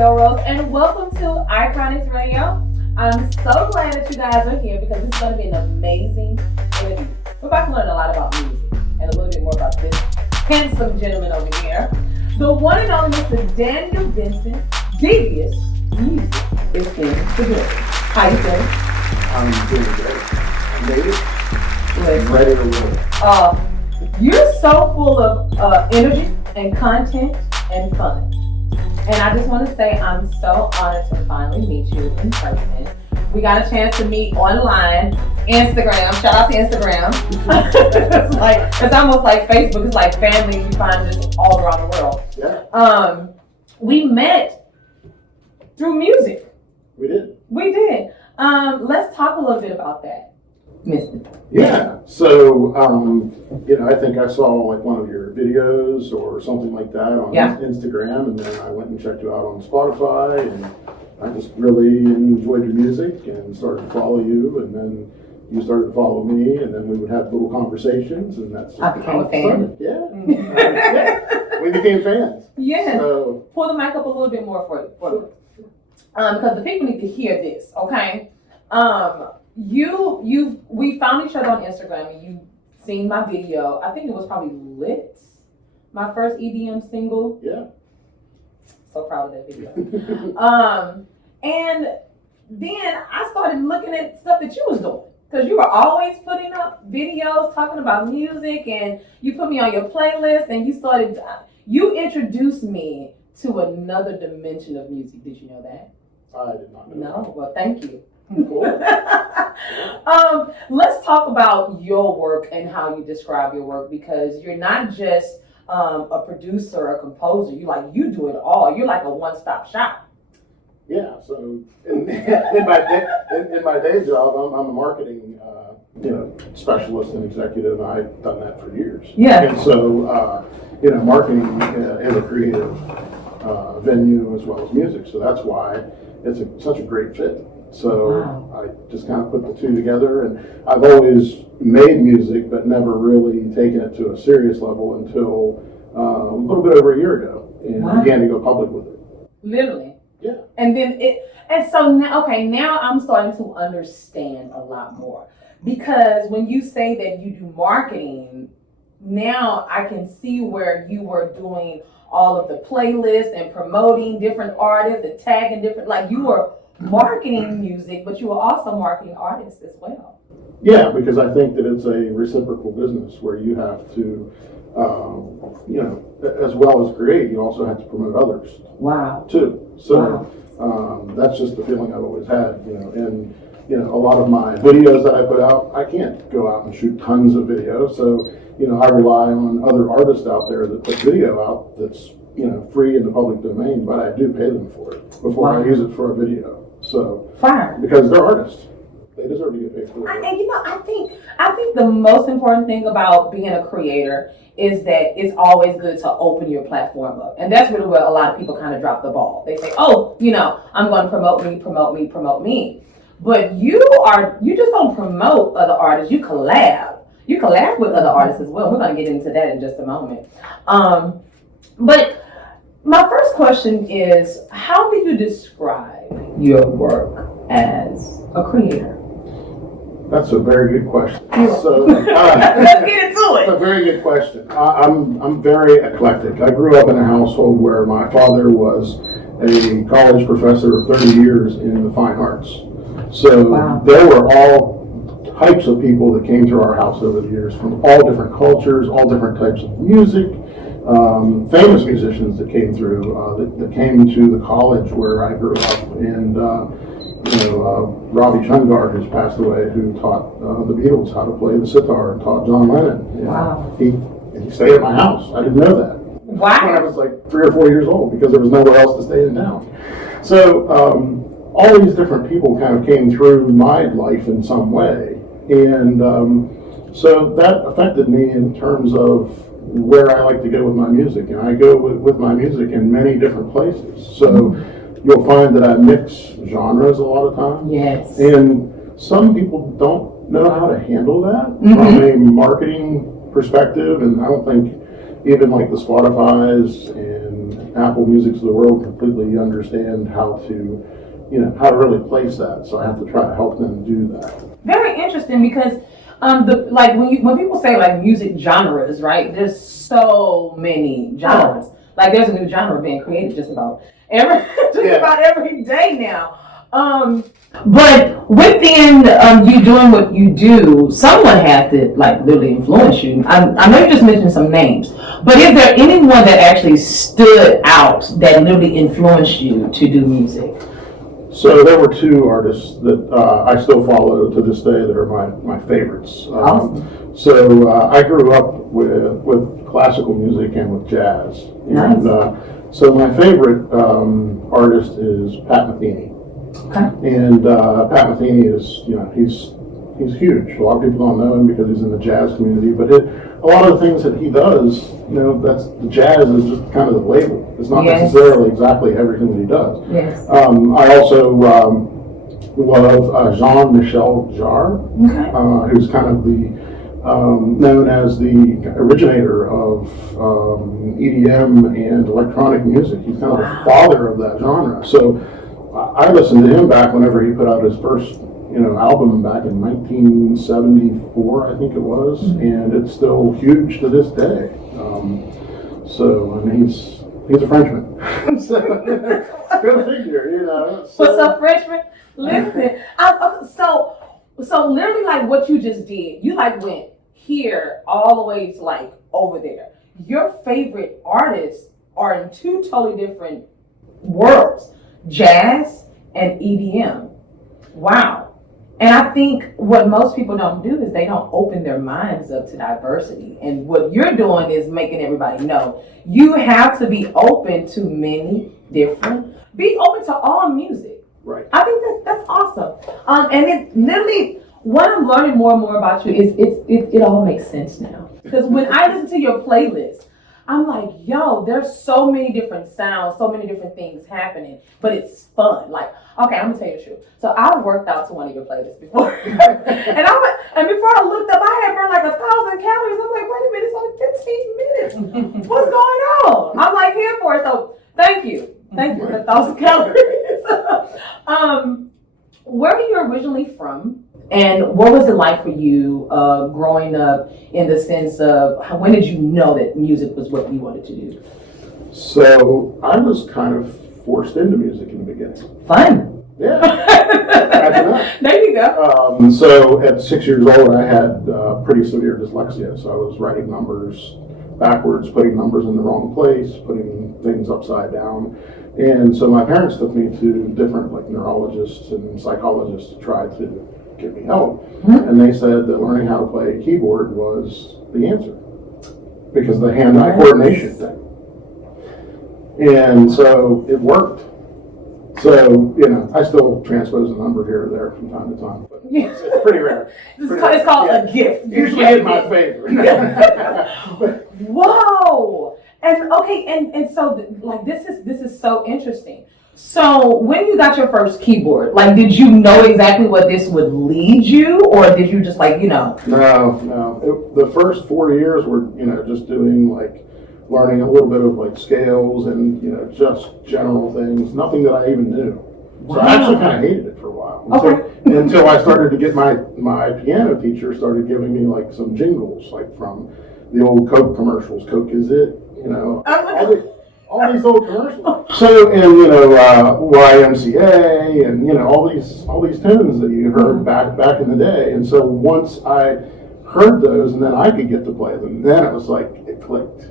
Rose, and welcome to Iconix Radio. I'm so glad that you guys are here because this is going to be an amazing interview. We're about to learn a lot about music and a little bit more about this handsome gentleman over here. The one and only Mr. Daniel Vincent, DVous Music, is in the building. How you doing? I'm doing great. I made it. I'm ready to roll. You're so full of energy and content and fun. And I just want to say I'm so honored to finally meet you in person. We got a chance to meet online, Instagram. Shout out to Instagram. It's almost like Facebook. It's like family. You find just all around the world. Yeah. We met through music. We did. Let's talk a little bit about that. Yeah. So, I think I saw like one of your videos or something like that on Instagram, and then I went and checked you out on Spotify, and I just really enjoyed your music and started to follow you, and then you started to follow me, and then we would have little conversations, and that's just I became a fan. Yeah. Yeah. We became fans. Yeah. So, pull the mic up a little bit more for me. Because the people need to hear this, okay? We found each other on Instagram, and you seen my video. I think it was probably Lit, my first EDM single. Yeah. So proud of that video. And then I started looking at stuff that you was doing, because you were always putting up videos talking about music, and you put me on your playlist, and you introduced me to another dimension of music. Did you know that? I did not know. No? Well, thank you. Cool. Let's talk about your work and how you describe your work, because you're not just a producer or a composer. You do it all. You're like a one-stop shop. Yeah. So in my day job, I'm a marketing specialist and executive, and I've done that for years. Yeah. And so marketing is a creative venue as well as music. So that's why it's such a great fit. So I just kind of put the two together, and I've always made music, but never really taken it to a serious level until a little bit over a year ago, and began to go public with it. Literally. Yeah. And then so now I'm starting to understand a lot more, because when you say that you do marketing, now I can see where you were doing all of the playlists and promoting different artists and tagging different, like you were marketing music, but you were also marketing artists as well. Yeah, because I think that it's a reciprocal business where you have to, as well as create, you also have to promote others. Wow. Too. So that's just the feeling I've always had, and a lot of my videos that I put out, I can't go out and shoot tons of video. So, I rely on other artists out there that put video out that's, free in the public domain, but I do pay them for it before I use it for a video. So, because they're artists, they deserve to get paid for it. And I think the most important thing about being a creator is that it's always good to open your platform up, and that's really where a lot of people kind of drop the ball. They say, "Oh, I'm going to promote me," but you just don't promote other artists. You collab with other artists as well. We're going to get into that in just a moment. But my first question is, how do you describe your work as a creator? That's a very good question. So let's get into it. It's a very good question. I'm very eclectic. I grew up in a household where my father was a college professor of 30 years in the fine arts. So there were all types of people that came through our house over the years, from all different cultures, all different types of music. Famous musicians that came through, that came to the college where I grew up, and Ravi Shankar, who's passed away, who taught the Beatles how to play the sitar and taught John Lennon. Wow. He stayed at my house. I didn't know that. Wow. When I was like 3 or 4 years old, because there was nowhere else to stay in town. So all these different people kind of came through my life in some way, and so that affected me in terms of where I like to go with my music, and I go with my music in many different places. So you'll find that I mix genres a lot of times. Yes. And some people don't know how to handle that from a marketing perspective, and I don't think even like the Spotify's and Apple Musics of the world completely understand how to, how to really place that. So I have to try to help them do that. Very interesting because when people say like music genres, right? There's so many genres. Like there's a new genre being created just about every day now. But within you doing what you do, someone had to like literally influence you. I know you just mentioned some names, but is there anyone that actually stood out that literally influenced you to do music? So there were two artists that I still follow to this day that are my favorites. Awesome. So I grew up with classical music and with jazz. Nice. And so my favorite artist is Pat Metheny. Okay. And Pat Metheny is, he's huge. A lot of people don't know him because he's in the jazz community, but a lot of the things that he does, that's the jazz is just kind of the label. It's not necessarily exactly everything that he does. Yes. I also love Jean-Michel Jarre, who's kind of known as the originator of EDM and electronic music. He's kind of the father of that genre. So I listened to him back whenever he put out his first, album back in 1974, I think it was, and it's still huge to this day. So I mean, he's a Frenchman. So, go figure, What's up, Frenchman? Listen, so literally, like what you just did, you like went here all the way to like over there. Your favorite artists are in two totally different worlds. Jazz and EDM. Wow. And I think what most people don't do is they don't open their minds up to diversity. And what you're doing is making everybody know you have to be open to be open to all music. Right. I think that's awesome. And it literally, what I'm learning more and more about you is it all makes sense now. Because when I listen to your playlist, I'm like, yo, there's so many different sounds, so many different things happening, but it's fun. Like, okay, I'm gonna tell you the truth. So I worked out to one of your playlists before, and before I looked up, I had burned like 1,000 calories. I'm like, wait a minute, it's only 15 minutes. What's going on? I'm like here for it. So thank you for the 1,000 calories. Where are you originally from? And what was it like for you growing up in the sense of when did you know that music was what you wanted to do? So I was kind of forced into music in the beginning. Fun. Yeah. Imagine that. There you go. So at 6 years old, I had pretty severe dyslexia. So I was writing numbers backwards, putting numbers in the wrong place, putting things upside down. And so my parents took me to different neurologists and psychologists to try to give me help. And they said that learning how to play a keyboard was the answer because of the hand-eye coordination thing. And so it worked. So, I still transpose a number here or there from time to time, but it's pretty rare. It's called a gift. Usually it's my favorite. Whoa! And okay, and so this is so interesting. So when you got your first keyboard, did you know exactly what this would lead you, or did you just No. The first 4 years were, just doing learning a little bit of scales and, just general things, nothing that I even knew. Wow. So I actually kind of hated it for a while. Until I started to get my piano teacher started giving me some jingles, from the old Coke commercials. Coke is it, all these old commercials. So, and YMCA, and all these tunes that you heard back in the day. And so once I heard those, and then I could get to play them, then it was it clicked.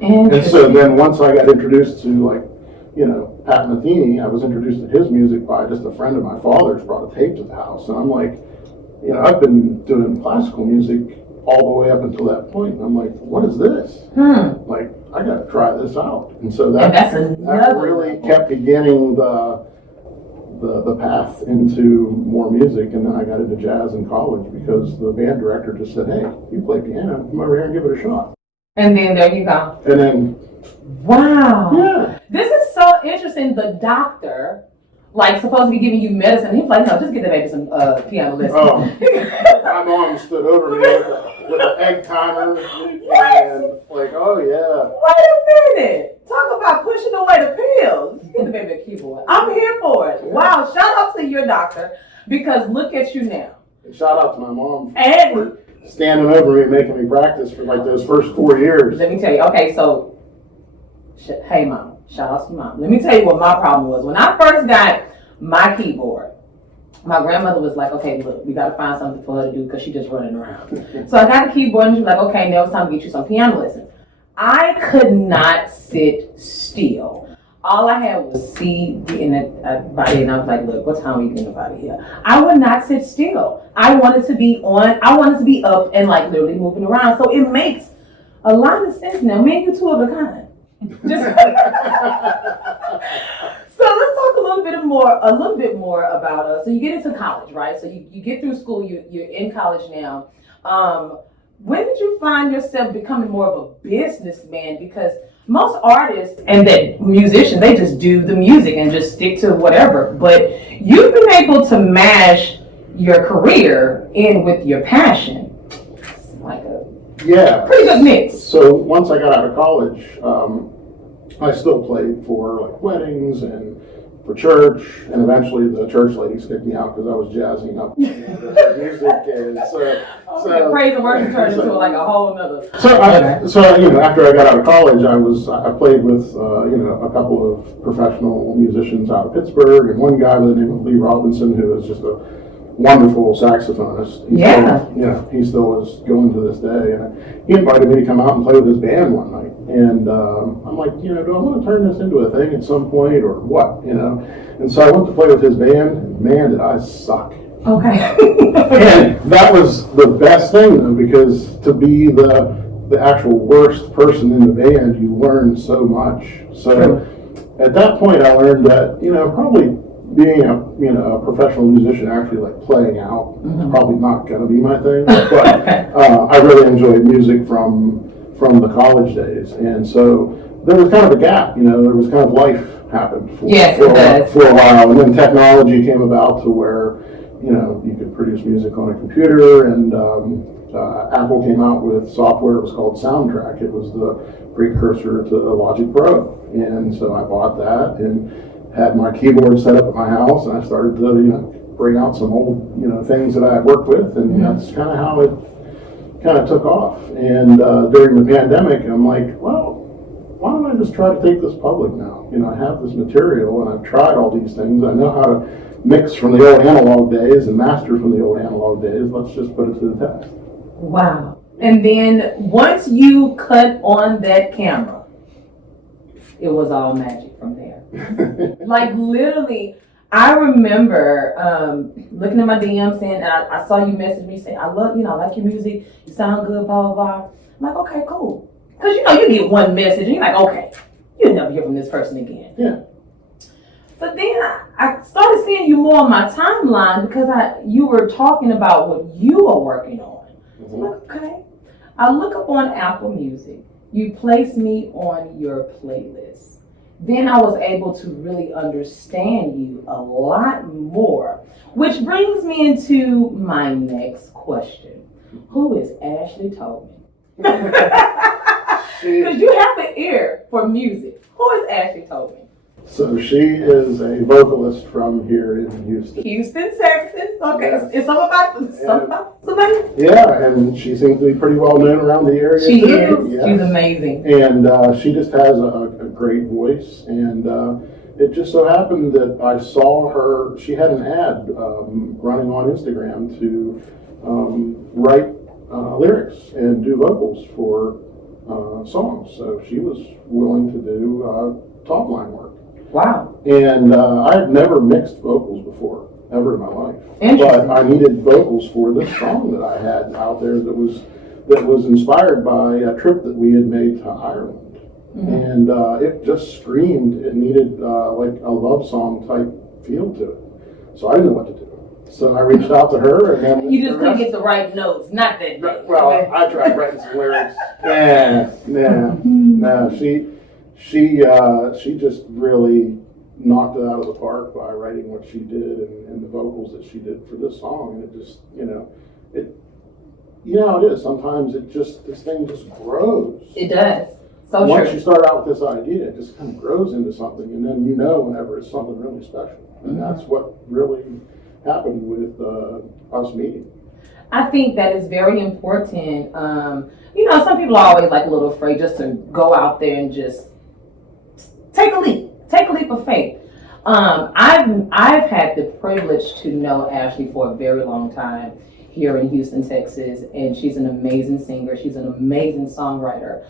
And so then once I got introduced to Pat Metheny, I was introduced to his music by just a friend of my father's brought a tape to the house, and I'm I've been doing classical music all the way up until that point. And I'm like, what is this? I got to try this out. And so that really kept beginning the path into more music. And then I got into jazz in college because the band director just said, hey, you play piano, come over here and give it a shot. And then there you go. And then, wow. yeah. This is so interesting. The doctor like supposed to be giving you medicine. He's like, no, just get the baby some piano lessons. Oh, my mom stood over me with an egg timer and like, oh yeah. Wait a minute. Talk about pushing away the pills. Just give the baby a keyboard. I'm here for it. Wow. Shout out to your doctor because look at you now. And shout out to my mom And for standing over me, making me practice for like those first 4 years. let me tell you. Okay, so hey mom. Shout out to your mom. Let me tell you what my problem was. When I first got my keyboard, my grandmother was like, okay, look, we got to find something for her to do because she's just running around. So I got a keyboard and she was like, okay, now it's time to get you some piano lessons. I could not sit still. All I had was C in it body, and I was like, look, what time are you getting out of here? I would not sit still. I wanted to be up and like literally moving around. So it makes a lot of sense now. Me and you two of a kind. Just so let's talk a little bit more about so you get into college, right? So you get through school, you're in college now. When did you find yourself becoming more of a businessman? Because most artists and that musicians, they just do the music and just stick to whatever. But you've been able to mash your career in with your passion. It's like a pretty good mix. So once I got out of college, I still played for like weddings and for church, and eventually the church ladies kicked me out because I was jazzing up music, and so praise and worship turned into like a whole nother. So after I got out of college, I played with a couple of professional musicians out of Pittsburgh, and one guy by the name of Lee Robinson, who is just a wonderful saxophonist. He still is going to this day, and he invited me to come out and play with his band one night. And I'm like, do I want to turn this into a thing at some point or what, And so I went to play with his band, and man, did I suck. Okay. And that was the best thing, though, because to be the actual worst person in the band, you learn so much. So at that point, I learned that, probably being a professional musician, actually like playing out, is probably not going to be my thing. But I really enjoyed music from the college days, and so there was kind of a gap. There was kind of life happened for a while, and then technology came about to where you could produce music on a computer, and Apple came out with software. It was called Soundtrack. It was the precursor to Logic Pro, and so I bought that and had my keyboard set up at my house, and I started to bring out some old things that I had worked with, and that's kind of how it kind of took off. And during the pandemic, I'm like, well, why don't I just try to take this public now? I have this material, and I've tried all these things. I know how to mix from the old analog days and master from the old analog days. Let's just put it to the test. Wow. And then once you cut on that camera, it was all magic from there. Like literally, I remember looking at my DM saying, I saw you message me saying, I love, I like your music, you sound good, blah, blah, blah. I'm like, okay, cool. Because, you get one message and you're like, okay, you'll never hear from this person again. Yeah. But then I started seeing you more on my timeline because you were talking about what you are working on. I'm like, okay. I look up on Apple Music. You place me on your playlist. Then I was able to really understand you a lot more, which brings me into my next question. Who is Ashley Tobin? Because you have an ear for music. Who is Ashley Tobin? So she is a vocalist from here in Houston. Houston, Texas. Okay, yeah. It's something about somebody? Yeah, and she seems to be pretty well known around the area. She is. Yes. She's amazing. And she just has a great voice. And it just so happened that I saw her. She had an ad running on Instagram to write lyrics and do vocals for songs. So she was willing to do top line work. Wow. And I had never mixed vocals before, ever in my life. But I needed vocals for this song that I had out there that was inspired by a trip that we had made to Ireland. Mm-hmm. And it just screamed, it needed like a love song type feel to it. So I didn't know what to do. So I reached out to her, and then you just couldn't get the right notes, not that day. Well, I tried writing some lyrics. No. She just really knocked it out of the park by writing what she did and the vocals that she did for this song. And it just, how it is. Sometimes this thing just grows. It does. So Once true. you start out with this idea, it just kind of grows into something, and then whenever it's something really special. And that's what really happened with us meeting. I think that is very important. Some people are always like a little afraid just to go out there and just take a leap of faith. I've had the privilege to know Ashley for a very long time here in Houston, Texas, and she's an amazing singer. She's an amazing songwriter.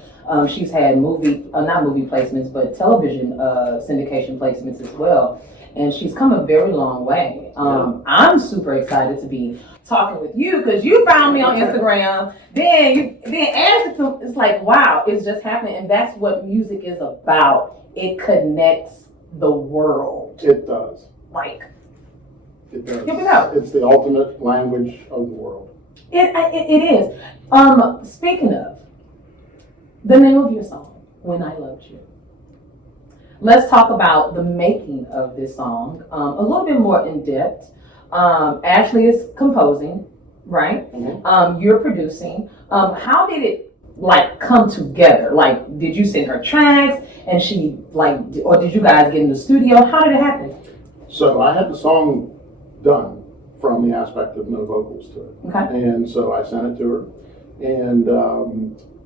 She's had not movie placements, but television syndication placements as well. And she's come a very long way. I'm super excited to be talking with you because you found me on Instagram. Then Ashley, it's like, wow, it's just happening. And that's what music is about. It connects the world. It does. It does. Here we go. It's the ultimate language of the world. It is. Speaking of, the name of your song, When I Loved You. Let's talk about the making of this song a little bit more in depth. Ashley is composing, right? Mm-hmm. You're producing. How did it come together? Did you send her tracks and she or did you guys get in the studio? How did it happen? So I had the song done from the aspect of no vocals to it. Okay. And so I sent it to her, and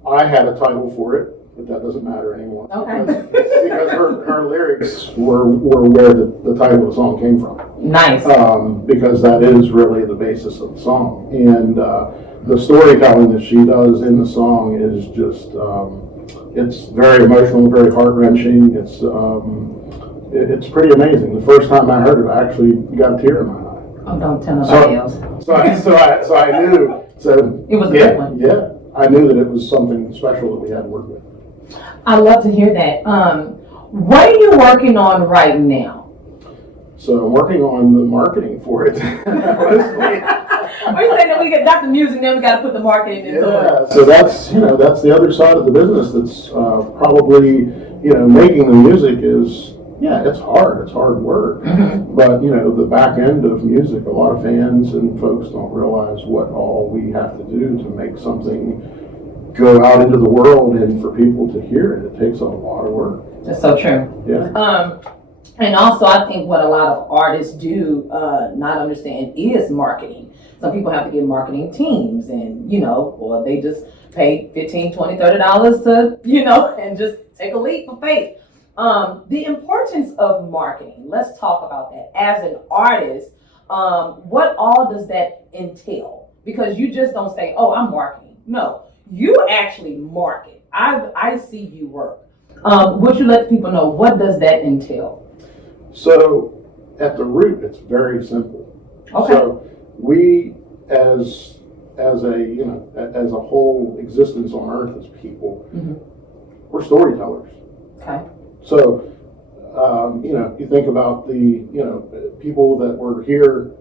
I had a title for it, but that doesn't matter anymore. Okay. Because her lyrics were where the title of the song came from. Nice. Because that is really the basis of the song. And the storytelling that she does in the song is just, it's very emotional, very heart-wrenching. It's pretty amazing. The first time I heard it, I actually got a tear in my eye. Oh, don't tell nobody else. So I knew. So it was a good one. Yeah, I knew that it was something special that we had to work with. I love to hear that. What are you working on right now? So I'm working on the marketing for it. We're saying that we got the music, then we got to put the marketing into it. So that's the other side of the business. That's probably making the music is. Yeah, it's hard work. Mm-hmm. But, the back end of music, a lot of fans and folks don't realize what all we have to do to make something go out into the world and for people to hear it. It takes a lot of work. That's so true. Yeah. And also, I think what a lot of artists do not understand is marketing. Some people have to get marketing teams and, or they just pay $15, $20, $30 to, and just take a leap of faith. The importance of marketing, let's talk about that. As an artist, what all does that entail? Because you just don't say, oh, I'm marketing. No, you actually market. I see you work. Would you let people know, what does that entail? So at the root, it's very simple. Okay. So we, as a whole existence on earth as people, mm-hmm. we're storytellers. Okay. So, you think about the, people that were here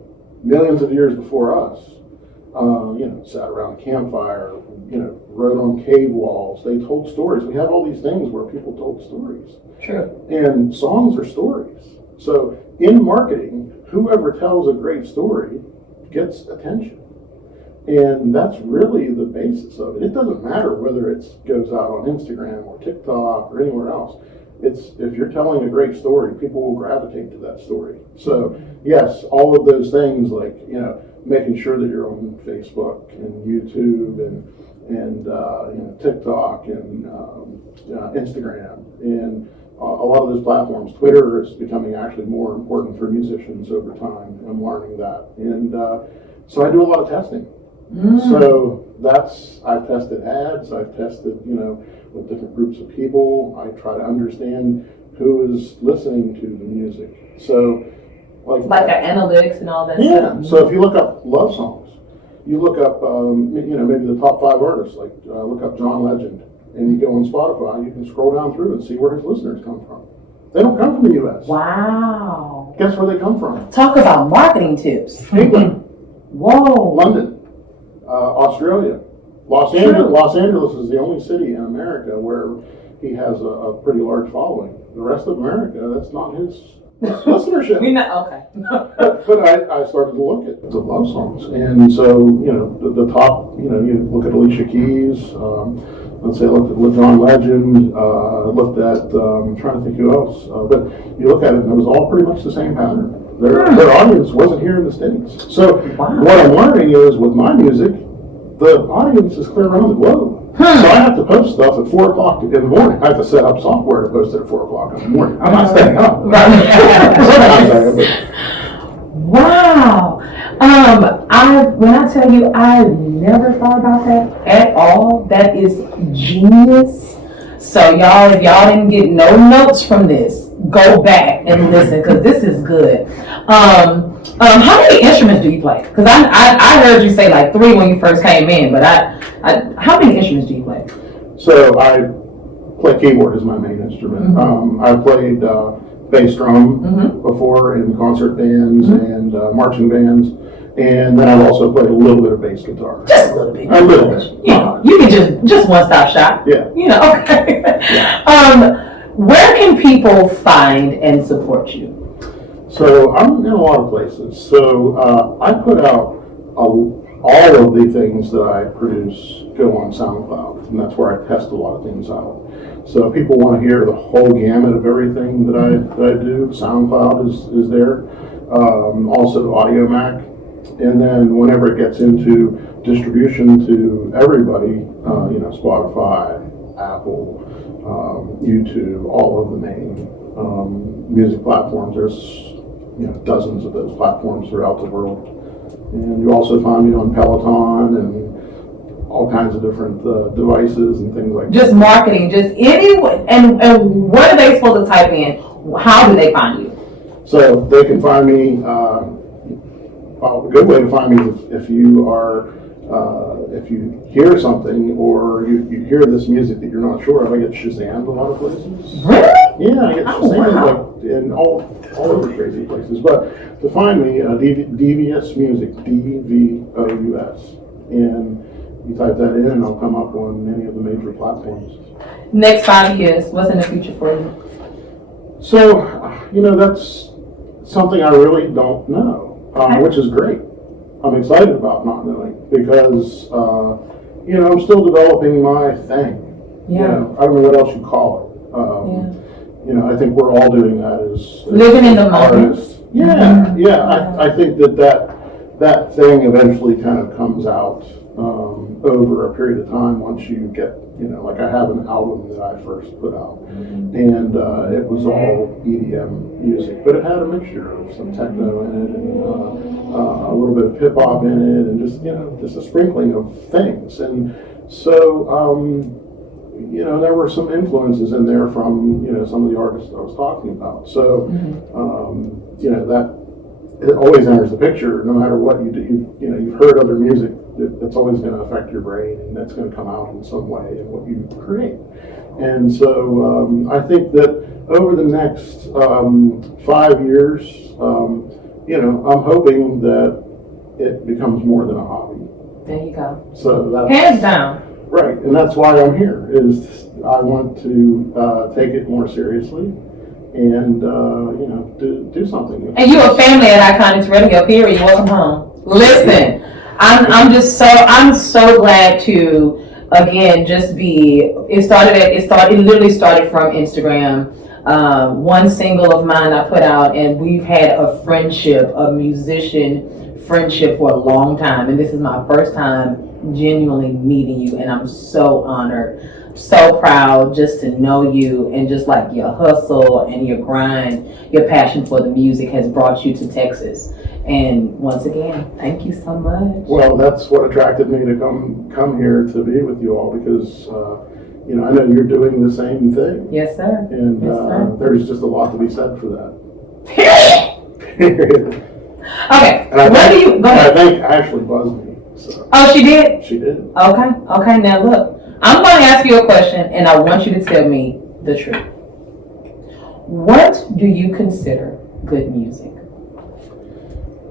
millions of years before us, sat around a campfire, wrote on cave walls. They told stories. We have all these things where people told stories. True. And songs are stories. So in marketing, whoever tells a great story gets attention. And that's really the basis of it. It doesn't matter whether it goes out on Instagram or TikTok or anywhere else. It's if you're telling a great story, people will gravitate to that story. So yes, all of those things making sure that you're on Facebook and YouTube and TikTok and Instagram and a lot of those platforms. Twitter is becoming actually more important for musicians over time. I'm learning that, and so I do a lot of testing. So I've tested ads, I've tested, with different groups of people. I try to understand who is listening to the music. So, like the analytics and all that stuff. stuff. So if you look up love songs, you look up, maybe the top 5 artists, look up John Legend, and you go on Spotify, you can scroll down through and see where his listeners come from. They don't come from the U.S. Wow. Guess where they come from? Talk about marketing tips. England. Whoa. London. Australia. Los Angeles is the only city in America where he has a pretty large following. The rest of America, that's not his listenership. We're not, okay. But I started to look at the love songs, and so the top. You look at Alicia Keys. Let's say I looked at John Legend. Looked at I'm trying to think who else. But you look at it, and it was all pretty much the same pattern. Their audience wasn't here in the States. So what I'm learning is with my music, the audience is clear around the globe. So I have to post stuff at 4 o'clock in the morning. I have to set up software to post it at 4 o'clock in the morning. I'm not staying up. Wow. When I tell you, I never thought about that at all. That is genius. So y'all, if y'all didn't get no notes from this, go back and listen, because this is good. How many instruments do you play? Because I heard you say like 3 when you first came in, but how many instruments do you play? So I play keyboard as my main instrument. Mm-hmm. I played bass drum before in concert bands and marching bands. And then I've also played a little bit of bass guitar. Just a little bit. A little bit. You can just one-stop shop. Yeah. Okay. Where can people find and support you? So I'm in a lot of places. So I put out all of the things that I produce go on SoundCloud, and that's where I test a lot of things out. So if people want to hear the whole gamut of everything that I do, SoundCloud is there. Also Audio Mac. And then whenever it gets into distribution to everybody, Spotify, Apple, YouTube, all of the main music platforms. There's dozens of those platforms throughout the world. And you also find me on Peloton and all kinds of different devices and things like that. Just marketing, just anyone. And what are they supposed to type in? How do they find you? So they can find me. A good way to find me is if you are, if you hear something or you hear this music that you're not sure of. I get Shazammed a lot of places. Really? Yeah, I get Shazammed like in all over crazy places. But to find me, DVous Music, DVous, and you type that in, and I'll come up on many of the major platforms. Next 5 years, what's in the future for you? So, that's something I really don't know. Which is great. I'm excited about not knowing because, I'm still developing my thing. Yeah. I don't know what else you call it. I think we're all doing that as living in the moment. Yeah, yeah. I think that thing eventually kind of comes out over a period of time once you get, like I have an album that I first put out, and it was all EDM music, but it had a mixture of some techno in it and a little bit of hip hop in it, and just a sprinkling of things. And so there were some influences in there from some of the artists I was talking about. So that it always enters the picture, no matter what you do. You've heard other music that's always going to affect your brain, and that's going to come out in some way in what you create. And so I think that over the next 5 years, I'm hoping that it becomes more than a hobby. There you go. So that's hands down. Right, and that's why I'm here. Is I want to take it more seriously. And do something. And you're a family at Iconix Radio. Period. Welcome home. Listen, I'm so glad to again just be. It literally started from Instagram. One single of mine I put out, and we've had a musician friendship for a long time. And this is my first time genuinely meeting you, and I'm so honored. So proud just to know you, and just like your hustle and your grind, your passion for the music has brought you to Texas. And once again, thank you so much. Well, that's what attracted me to come here to be with you all, because I know you're doing the same thing. Yes, sir. And yes, sir. There's just a lot to be said for that. Period. Okay. And Go ahead. I think Ashley buzzed me. So. Oh, she did? She did. Okay. Now look. I'm going to ask you a question, and I want you to tell me the truth. What do you consider good music?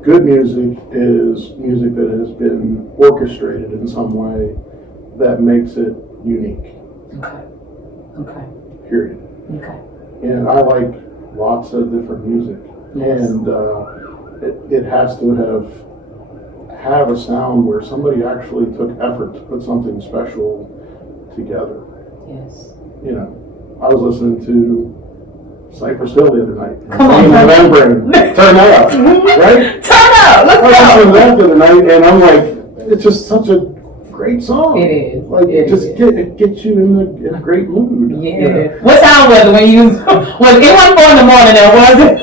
Good music is music that has been orchestrated in some way that makes it unique. Okay. Period. Okay. And I like lots of different music, and it has to have a sound where somebody actually took effort to put something special together. Yes. You know, I was listening to Cypress Hill the other night. Come on, turn up, right? Turn up, let's I was listening to go. that the other night, and I'm like, it's just such a great song. It is. Like, It it gets you in a great mood. Yeah. You know? What time was it when you was it wasn't 4 in the morning there, was it?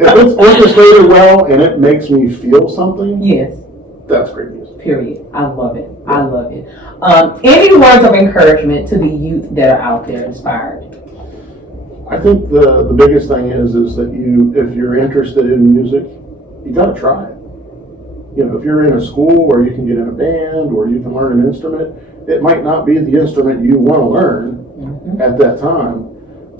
If it's orchestrated well and it makes me feel something, Yes. that's great music. Period. I love it. I love it. Any words of encouragement to the youth that are out there inspired? I think the biggest thing is that if you're interested in music, you got to try it. You know, if you're in a school where you can get in a band or you can learn an instrument, it might not be the instrument you want to learn at that time,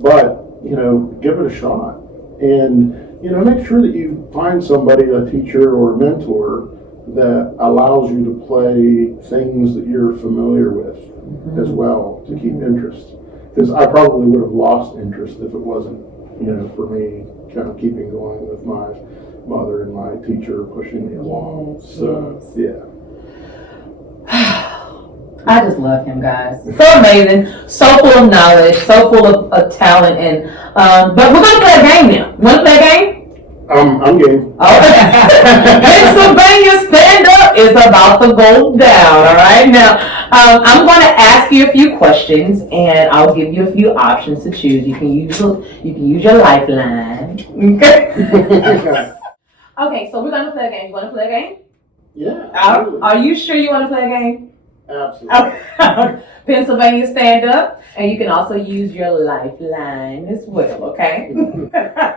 but, you know, give it a shot. And, you know, make sure that you find somebody, a teacher or a mentor, that allows you to play things that you're familiar with as well to keep interest. Because I probably would have lost interest if it wasn't, you know, for me kind of keeping going with my mother and my teacher pushing me along. Yeah. I just love him, guys. So amazing, so full of knowledge, so full of talent, and but we're gonna play a game now. Want to play a game? I'm game. Pennsylvania Stand Up is about to go down. All right, now I'm going to ask you a few questions, and I'll give you a few options to choose. You can use your lifeline. Okay. Okay, so we're going to play a game. You want to play a game? Yeah. Are you sure you want to play a game? Absolutely. Okay. Pennsylvania Stand Up, and you can also use your lifeline as well. Okay.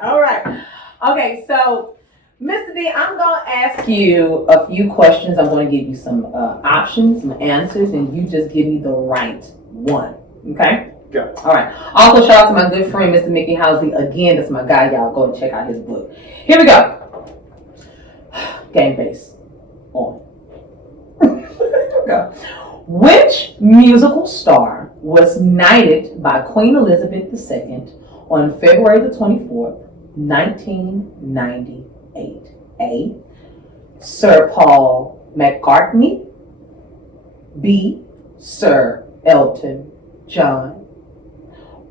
All right. Okay, so Mr. D, I'm going to ask you a few questions. I'm going to give you some options, some answers, and you just give me the right one. Okay? Got it. All right. Also, shout out to my good friend, Mr. Mickey Housley. Again, that's my guy. Y'all go and check out his book. Here we go. Game face. On. Here we go. Which musical star was knighted by Queen Elizabeth II on February the 24th? 1998. A. Sir Paul McCartney. B. Sir Elton John.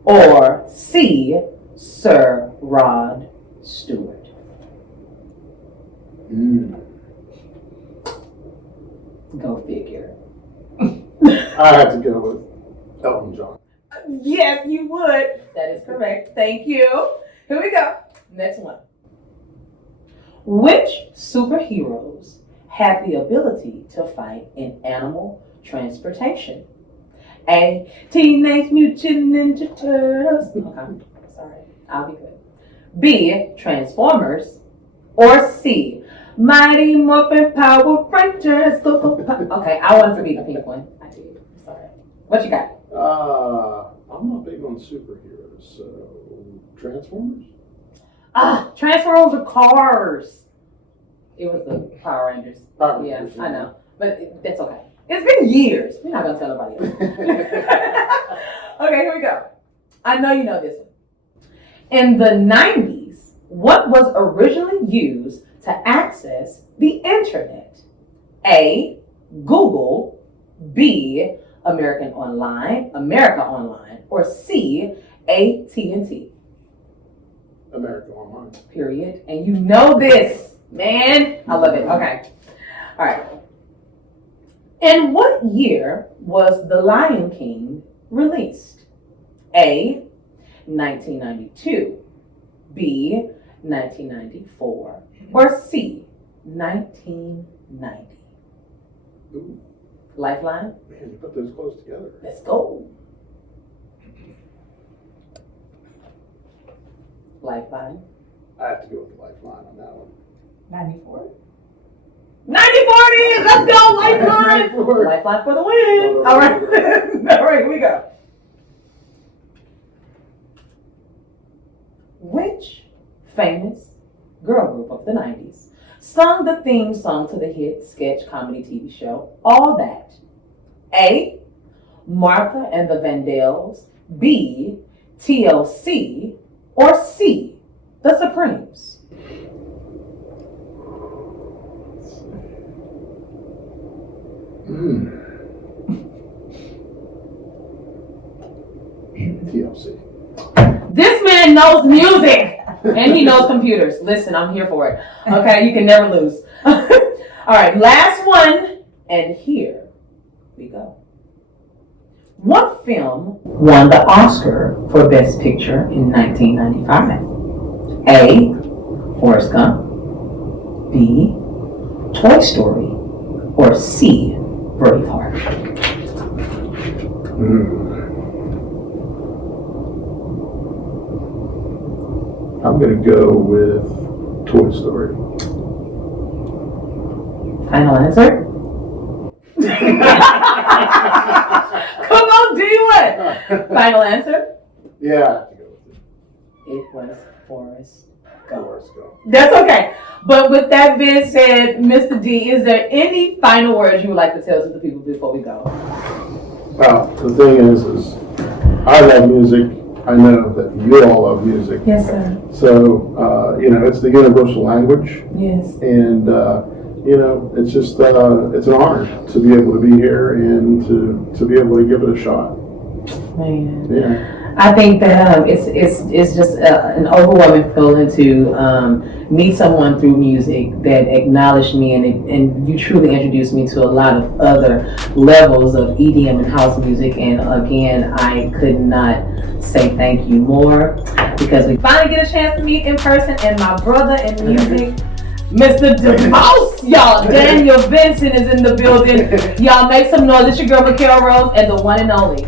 Or C. Sir Rod Stewart. Go figure. I have to go with Elton John. Yes, you would. That is correct. Thank you. Here we go. Next one. Which superheroes have the ability to fight in animal transportation? A. Teenage Mutant Ninja Turtles. Okay, sorry. I'll be good. B. Transformers. Or C. Mighty Morphin Power Rangers. Okay, I wanted to be the pink one. I did. Sorry. What you got? I'm not big on superheroes, so Transformers? Transformers are cars. It was the Power Rangers. Power Yeah, Rangers, I know. But that's okay. It's been years. We're not going to tell nobody else. Okay, here we go. I know you know this one. In the 90s, what was originally used to access the internet? A. Google. B. America Online, or C. AT&T. America Online. Period. And you know this, man. I love it. Okay. All right. In what year was The Lion King released? A. 1992. B. 1994. Or C. 1990. Ooh. Lifeline? Man, you put those close together. Let's go. Lifeline. I have to go with the lifeline on that one. 94. 94 it is! Let's go, Lifeline! 94. Lifeline for the win! All right. All right, here we go. Which famous girl group of the 90s sung the theme song to the hit sketch comedy TV show All That? A. Martha and the Vandellas. B. TLC, or C, The Supremes? TLC. This man knows music and he knows computers. Listen, I'm here for it. Okay, you can never lose. All right, last one, and here we go. What film won the Oscar for Best Picture in 1995? A, Forrest Gump, B, Toy Story, or C, Braveheart? I'm going to go with Toy Story. Final answer? Come on, DVous. Final answer? Yeah, I have to go with it. It was Forrest Gump. Forrest Gump. That's okay. But with that being said, Mr. D, is there any final words you would like to tell to the people before we go? Well, the thing is I love music. I know that you all love music. Yes, sir. So, it's the universal language. Yes. And, it's just, it's an honor to be able to be here and to be able to give it a shot. Man. Yeah. I think that it's just an overwhelming feeling to meet someone through music that acknowledged me and you truly introduced me to a lot of other levels of EDM and house music. And again, I could not say thank you more because we finally get a chance to meet in person, and my brother in music, Mr. DVous, y'all. Daniel Vincent is in the building. Y'all make some noise. It's your girl, Mikhail Rose, and the one and only.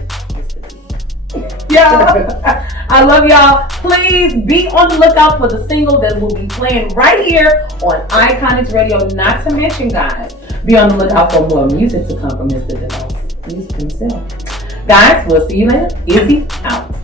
Y'all, I love y'all. Please be on the lookout for the single that will be playing right here on Iconix Radio. Not to mention, guys, be on the lookout for more music to come from Mr. DVous, music himself. Guys, we'll see you later. Izzy out.